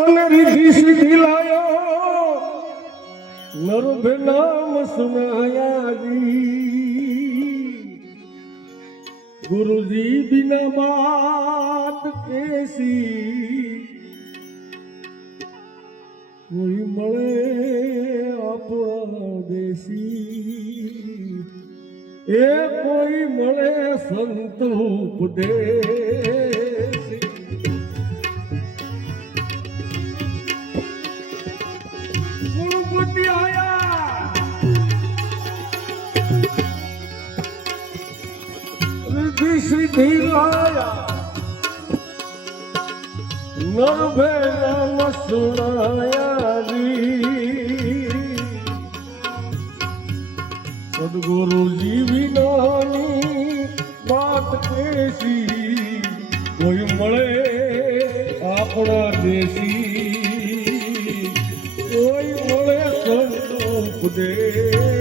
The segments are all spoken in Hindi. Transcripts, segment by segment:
અને રીધી સીધી લાયો નરભે નામ સુનાયા જી ગુરુજી બિના બાત કેસી કોઈ મળે આપણા દેશી એ કોઈ મળે સંત ઉપદેશી ગુરુપતિ આયા रिद्धि सिद्धि लाया नरभे नाम सुनाया जी सदगुरु जी विनानी बात कैसी कोई મળે આપણા દેશી કોઈ મળે સંત ઉપદેશ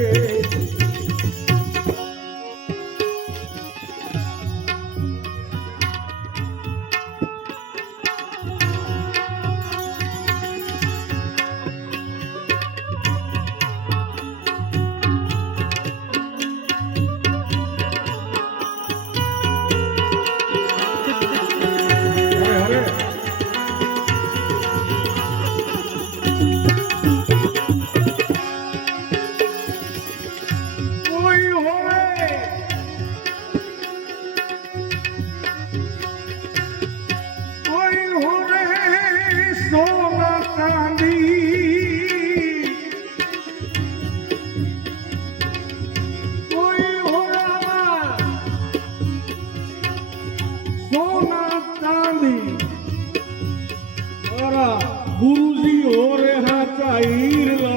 गुरुजी हो रहा चाहिरला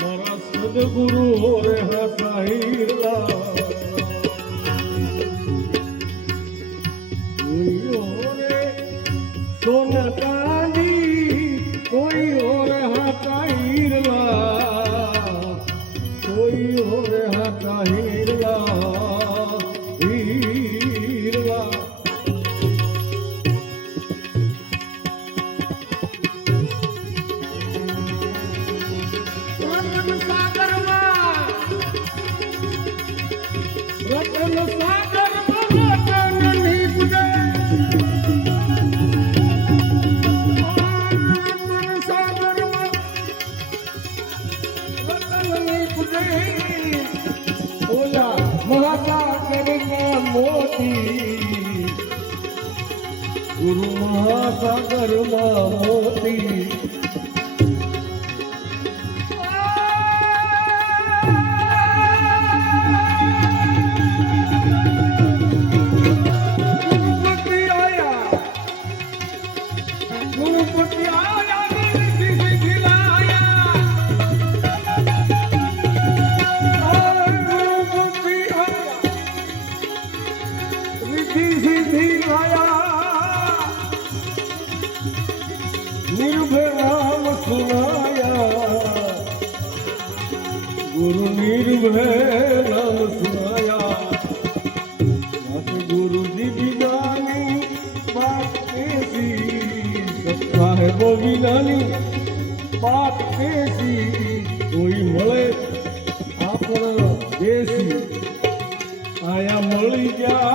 मारा सदगुरु हो रहा चाहिरला कोई हो रे सोना चांदी कोई हो रहा चाहिरला कोई हो रहा चाहिरला हीरला रतन सागर रतन निपजे रतन सागर रतन निपजे ओला महासागर में मोती गुरु महासागर में मोती निर्भय नाम सुनाया गुरु निर्भय नाम सुनाया गुरु जी बिनानी बात कैसी सत्ता है वो बिनानी बात कैसी कोई મળે આપણા દેશી આયા મળી ગયા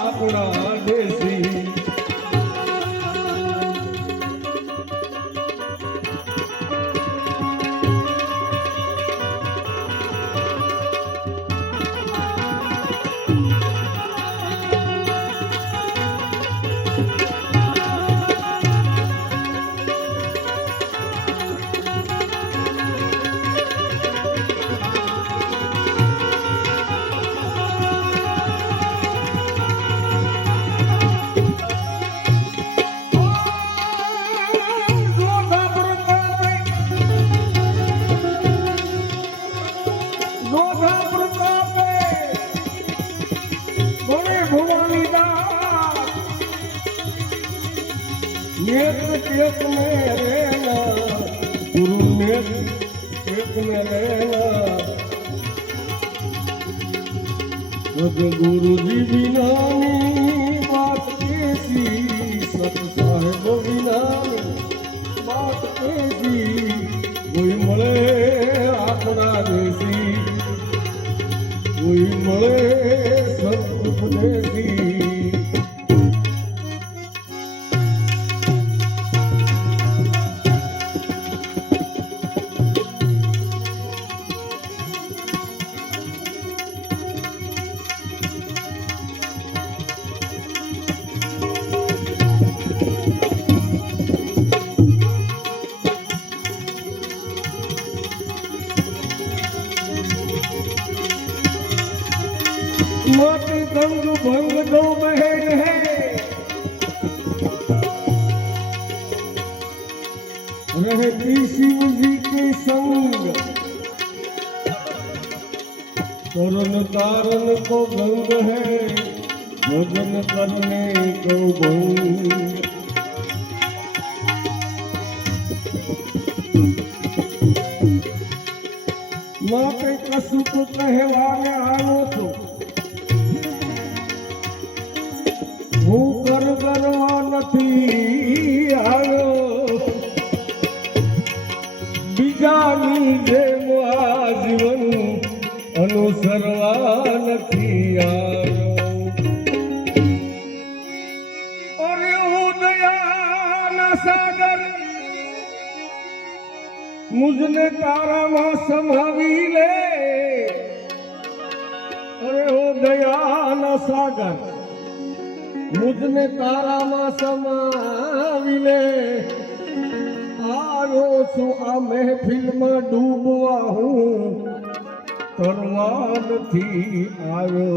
આપણા દેશી एक में रहना गुरु में एक में रहना सदगुरु जी बिनानी बात कैसी सत साहेब रहती शिव जी के संग, तरन तारन को गंग है, भजन करने को भंग। माते कशुक कहेवाने आयो तो હું કર કરવા નથી આવ્યો, બીજાની જેમ આ જીવન અનુસરવા નથી આવ્યો। અરે હું દયાના સાગર મુझने તારામાં સમાવી લે, અરે ઓ દયાના સાગર मुझने तारा में समावी ले। आयो छू आ महफिल में डूबवा हूँ, तरवा नथी आयो।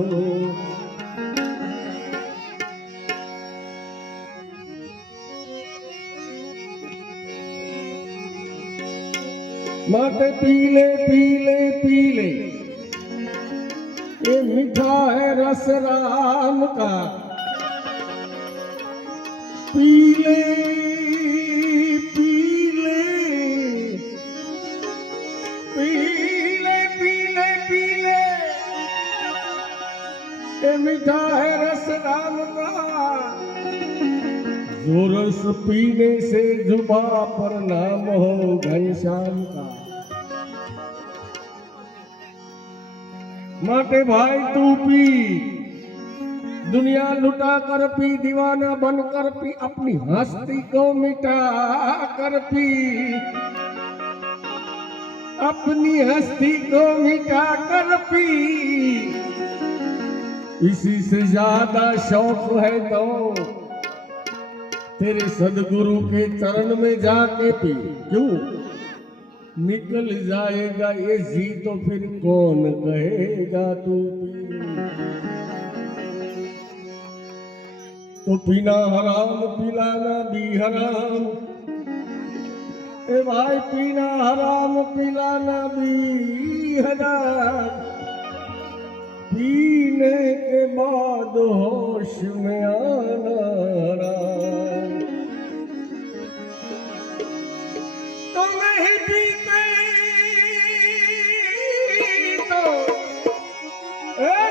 माटे पीले पीले पीले ये मीठा है रस राम का, पीले पीले पीले पीले पीले ये मीठा है रस राम का, जो रस पीने से जुबा पर नाम हो घनश्याम का। माटे भाई तू पी, दुनिया लुटा कर पी, दीवाना बन कर पी, अपनी हस्ती को मिटा कर पी, अपनी हस्ती को मिटा कर पी। इसी से ज्यादा शौक है तो तेरे सदगुरु के चरण में जाके पी। क्यों निकल जाएगा ये जी तो फिर कौन कहेगा तू पी। तो पीना हराम पिलाना भी हराम, ए भाई पीना हराम पिलाना भी हराम, पीने के बाद होश में आना हराम। तो नहीं पीते तो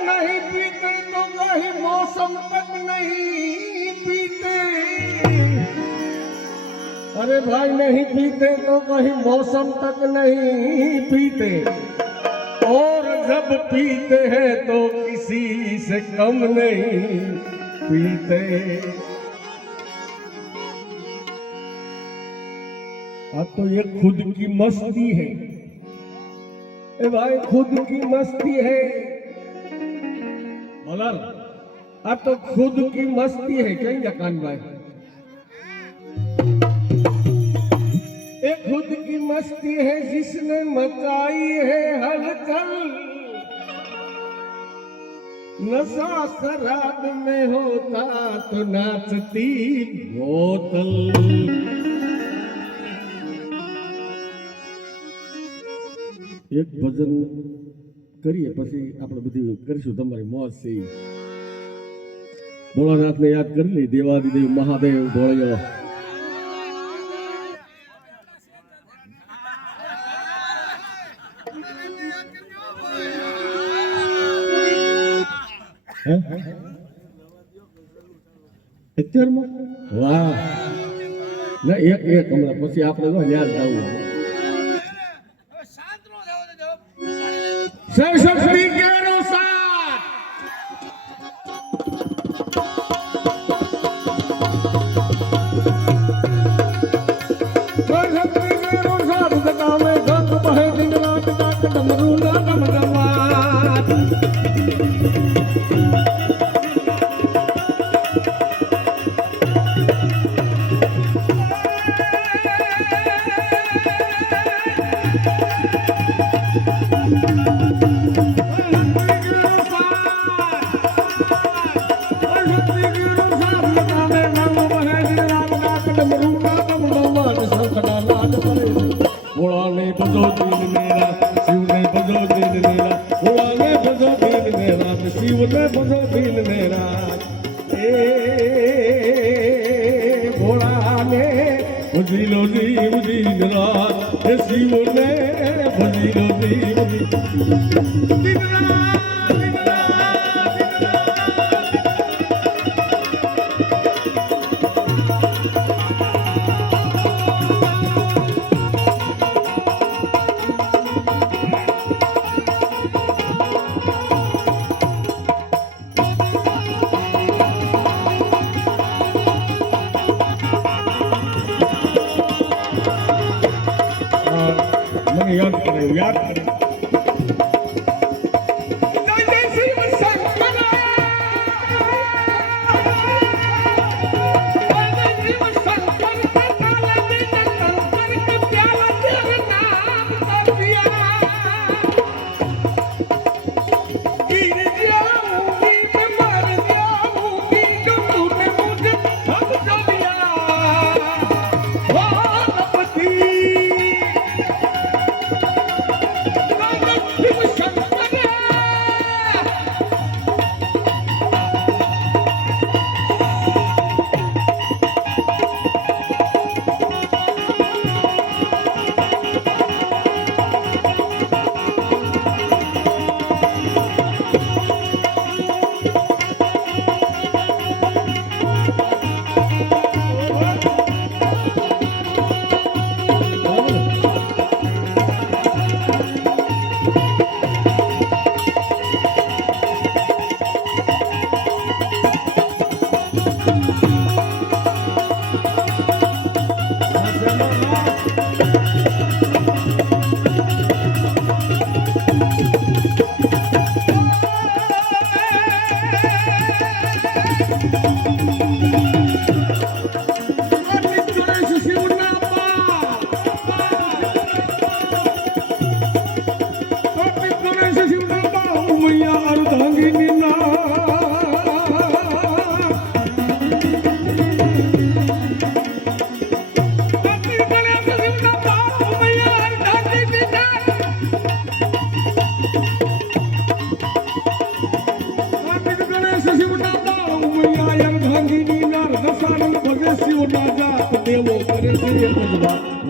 नहीं पीते तो कहीं मौसम तक नहीं पीते। अरे भाई नहीं पीते तो कहीं मौसम तक नहीं पीते, और जब पीते हैं तो किसी से कम नहीं पीते। अब तो ये खुद की मस्ती है, ए भाई खुद की मस्ती है। बोला अब तो खुद की मस्ती है, कहीं जकान भाई ये खुद की मस्ती है जिसने मचाई है हलचल। नशा शराब में होता तो नाचती बोतल। एक भजन करिए પછી આપણે બધી કરીશું તમારી મોજ છે। ભોળાનાથને યાદ કરી લે, દેવાદિદેવ મહાદેવ ભોળિયો। વાહ ના એક એક હમણાં પછી આપણે યાદ આવું। सरस्वती के अनुसार सरस्वती के अनुसार जगा में गंग बहे दिन रात डाक डमरू ना डमडमात। डमरू ना डमडमात, शंखना नाद ભજી લો દીવ દિન રાત એ શિવને ભજી લો દીવ દિન રાત દિન મને યાદ કરે યાદ કરે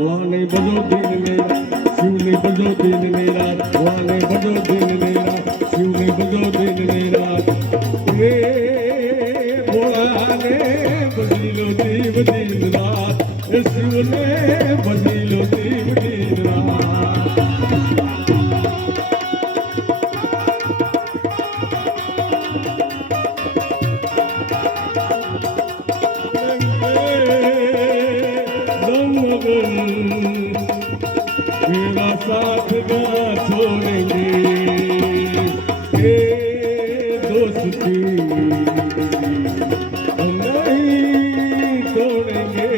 वाने बजो दिन मेरा शिव ने बजो दिन मेरा वाने बजो दिन मेरा शिव ने बजो दिन मेरा हे भोला ने बजी लो दीव दिन रात शिव ने बजी लो दीव दिन रात मेरा साथ ना छोड़ेंगे हे दोस्ती हम नहीं तोड़ेंगे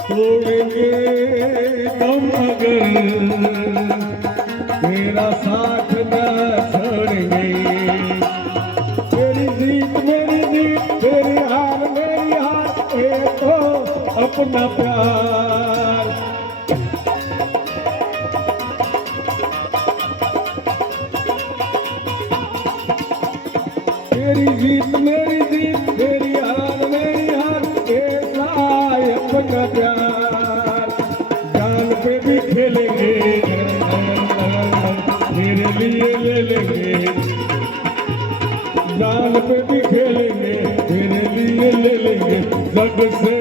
तोड़ेंगे हम अगर मेरा साथ ना छोड़ेंगे तेरी जीत तेरी हार मेरी हार ये तो अपना प्यार तेरी जीत तेरी हार मेरी हार ऐसा अपना प्यार जान पे भी खेलेंगे मेरे लिए ले लेंगे जान पे भी खेलेंगे मेरे लिए ले लेंगे जग से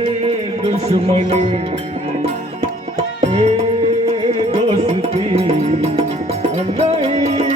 दुश्मनी दोस्ती नहीं